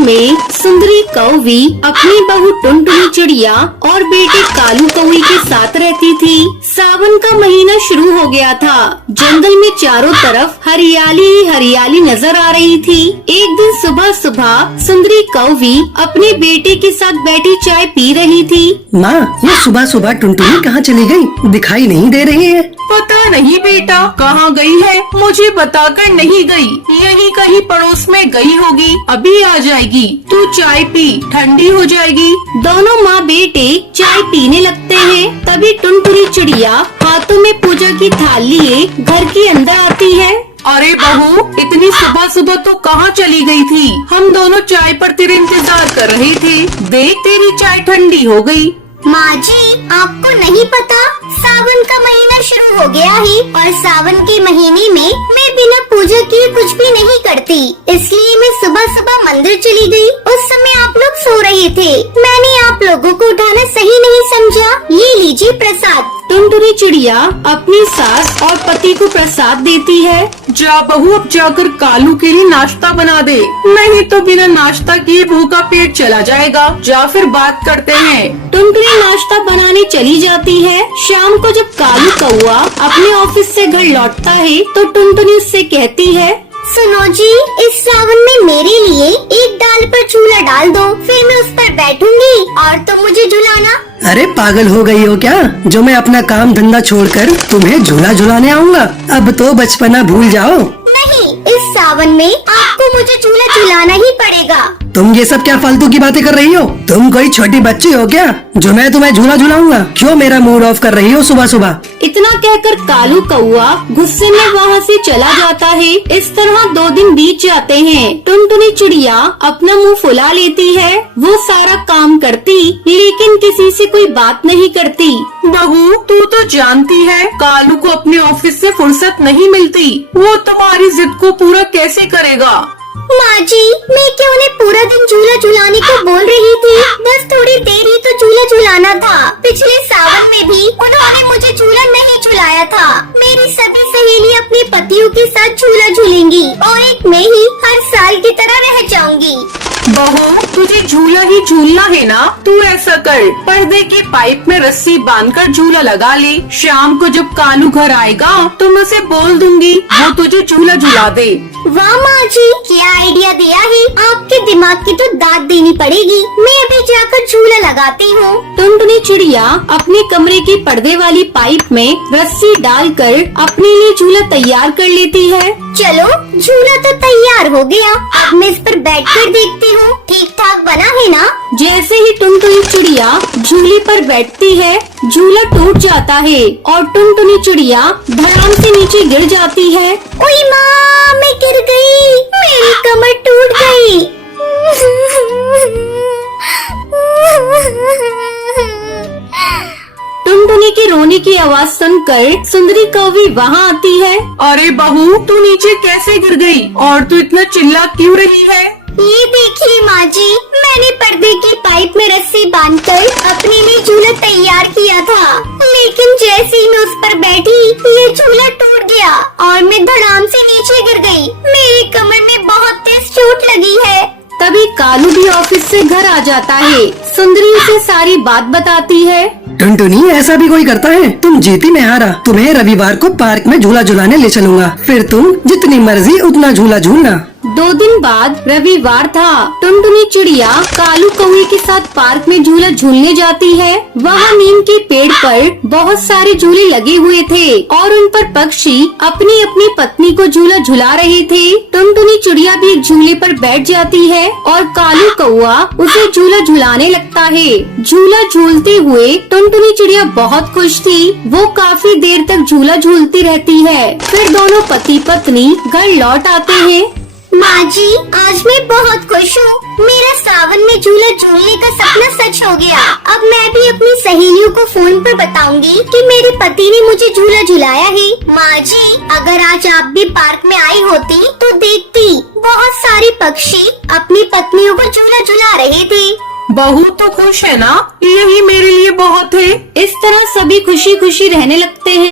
में सुंदरी कौवी अपनी बहू टुनटुनी चिड़िया और बेटे कालू कौवी के साथ रहती थी। सावन का महीना शुरू हो गया था। जंगल में चारों तरफ हरियाली ही हरियाली नजर आ रही थी। एक दिन सुबह सुबह सुंदरी कौवी अपने बेटे के साथ बैठी चाय पी रही थी। माँ, ये सुबह सुबह टुनटुनी कहाँ चली गई? दिखाई नहीं दे रही है। पता नहीं बेटा कहाँ गई है, मुझे बताकर नहीं गई। यहीं कहीं पड़ोस में गई होगी, अभी आ जाएगी। तू चाय पी, ठंडी हो जाएगी। दोनों माँ बेटे चाय पीने लगते हैं। तभी टुनटुनी चिड़िया हाथों में पूजा की थाल लिए घर के अंदर आती है। अरे बहू, इतनी सुबह सुबह तो कहाँ चली गई थी? हम दोनों चाय पर तेरे इंतजार कर रहे थे। देख तेरी चाय ठंडी हो गई। माँ जी, आपको नहीं पता, सावन का महीना शुरू हो गया है और सावन के महीने में मैं बिना पूजा किए कुछ भी नहीं करती। इसलिए मैं सुबह सुबह मंदिर चली गई। उस समय आप लोग सो रहे थे। मैंने आप लोगों को उठाना सही नहीं समझा। ये लीजिए प्रसाद। टुनटुनी चिड़िया अपनी सास और पति को प्रसाद देती है। जा बहू, अब जाकर कालू के लिए नाश्ता बना दे, नहीं तो बिना नाश्ता किए भूखा पेट चला जाएगा। जा फिर बात करते हैं। टुनटुनी नाश्ता बनाने चली जाती है। शाम को जब कालू कौआ अपने ऑफिस से घर लौटता है तो टुनटुनी उससे कहती है, सुनो जी, इस सावन में मेरे लिए एक डाल पर झूला डाल दो, फिर मैं उस पर बैठूंगी और तुम मुझे झुलाना। अरे पागल हो गई हो क्या, जो मैं अपना काम धंधा छोड़कर तुम्हें झूला झुलाने आऊँगा? अब तो बचपना भूल जाओ। नहीं, इस सावन में आपको मुझे झूला झुलाना ही पड़ेगा। तुम ये सब क्या फालतू की बातें कर रही हो? तुम कोई छोटी बच्ची हो क्या जो मैं तुम्हें झूला झुलाऊंगा? क्यों मेरा मूड ऑफ कर रही हो सुबह सुबह? इतना कहकर कालू कौआ गुस्से में वहाँ से चला जाता है। इस तरह 2 दिन बीत जाते हैं। टुनटुनी चिड़िया अपना मुंह फुला लेती है। वो सारा काम करती लेकिन किसी से कोई बात नहीं करती। बहू, तू तो जानती है कालू को अपने ऑफिस से फुर्सत नहीं मिलती। वो तुम्हारी जिद को पूरा कैसे करेगा? माँ जी, मैं क्या उन्हें पूरा दिन झूला झुलाने को बोल रही थी? बस थोड़ी देर ही तो झूला झुलाना था। पिछले सावन में भी उन्होंने मुझे झूला नहीं झुलाया था। मेरी सभी सहेली अपने पतियों के साथ झूला झूलेंगी और एक मैं ही हर साल की तरह रह जाऊंगी। बहू, तुझे झूला ही झूलना है ना? तू ऐसा कर, पर्दे के पाइप में रस्सी बांधकर झूला लगा ले। शाम को जब कालू घर आएगा तो मैं उसे बोल दूंगी, वो तुझे झूला झुला दे। वाह माँ जी, क्या आइडिया दिया है। आपके दिमाग की तो दाद देनी पड़ेगी। मैं अभी जाकर झूला लगाती हूँ। टुनटुनी चिड़िया अपने कमरे के पर्दे वाली पाइप में रस्सी डालकर अपने लिए झूला तैयार कर लेती है। चलो, झूला तो तैयार हो गया। अब मैं इस पर बैठकर देखती हूँ ठीक ठाक बना है ना। जैसे ही टुनटुनी चिड़िया झूले पर बैठती है, झूला टूट जाता है और टुनटुनी चिड़िया धड़ाम से नीचे गिर जाती है। ओए माँ, मैं गिर गई। मेरी कमर टूट गई। टुनटुनी के रोने की आवाज सुनकर सुंदरी कौवी वहाँ आती है। अरे बहू, तू नीचे कैसे गिर गई और तू इतना चिल्ला क्यों रही है? ये देखिए माँ जी, मैंने पर्दे की पाइप में रस्सी बांधकर अपने लिए झूला तैयार किया था, लेकिन जैसे ही मैं उस पर बैठी ये झूला टूट गया और मैं धड़ाम से नीचे गिर गई। मेरी कमर में बहुत तेज चोट लगी है। तभी कालू भी ऑफिस से घर आ जाता है। सुंदरी उसे सारी बात बताती है। टुनटुनी, ऐसा भी कोई करता है? तुम जीती मैं हारा। तुम्हें रविवार को पार्क में झूला झुलाने ले चलूंगा, फिर तुम जितनी मर्जी उतना झूला झूलना। 2 दिन बाद रविवार था। टुनटुनी चिड़िया कालू कौवे के साथ पार्क में झूला झूलने जाती है। वहाँ नीम के पेड़ पर बहुत सारे झूले लगे हुए थे और उन पर पक्षी अपनी अपनी पत्नी को झूला झुला रहे थे। टुनटुनी चिड़िया भी एक झूले पर बैठ जाती है और कालू कौवा उसे झूला झुलाने लगता है। झूला झूलते हुए टुनटुनी चिड़िया बहुत खुश थी। वो काफी देर तक झूला झूलती रहती है। फिर दोनों पति पत्नी घर लौट आते हैं। माँ जी, आज मैं बहुत खुश हूँ। मेरा सावन में झूला झूलने का सपना सच हो गया। अब मैं भी अपनी सहेलियों को फोन पर बताऊंगी कि मेरे पति ने मुझे झूला झुलाया है। माँ जी, अगर आज आप भी पार्क में आई होती तो देखती बहुत सारे पक्षी अपनी पत्नियों को झूला झुला रहे थे। बहू तो खुश है ना? यही मेरे लिए बहुत है। इस तरह सभी खुशी खुशी रहने लगते हैं।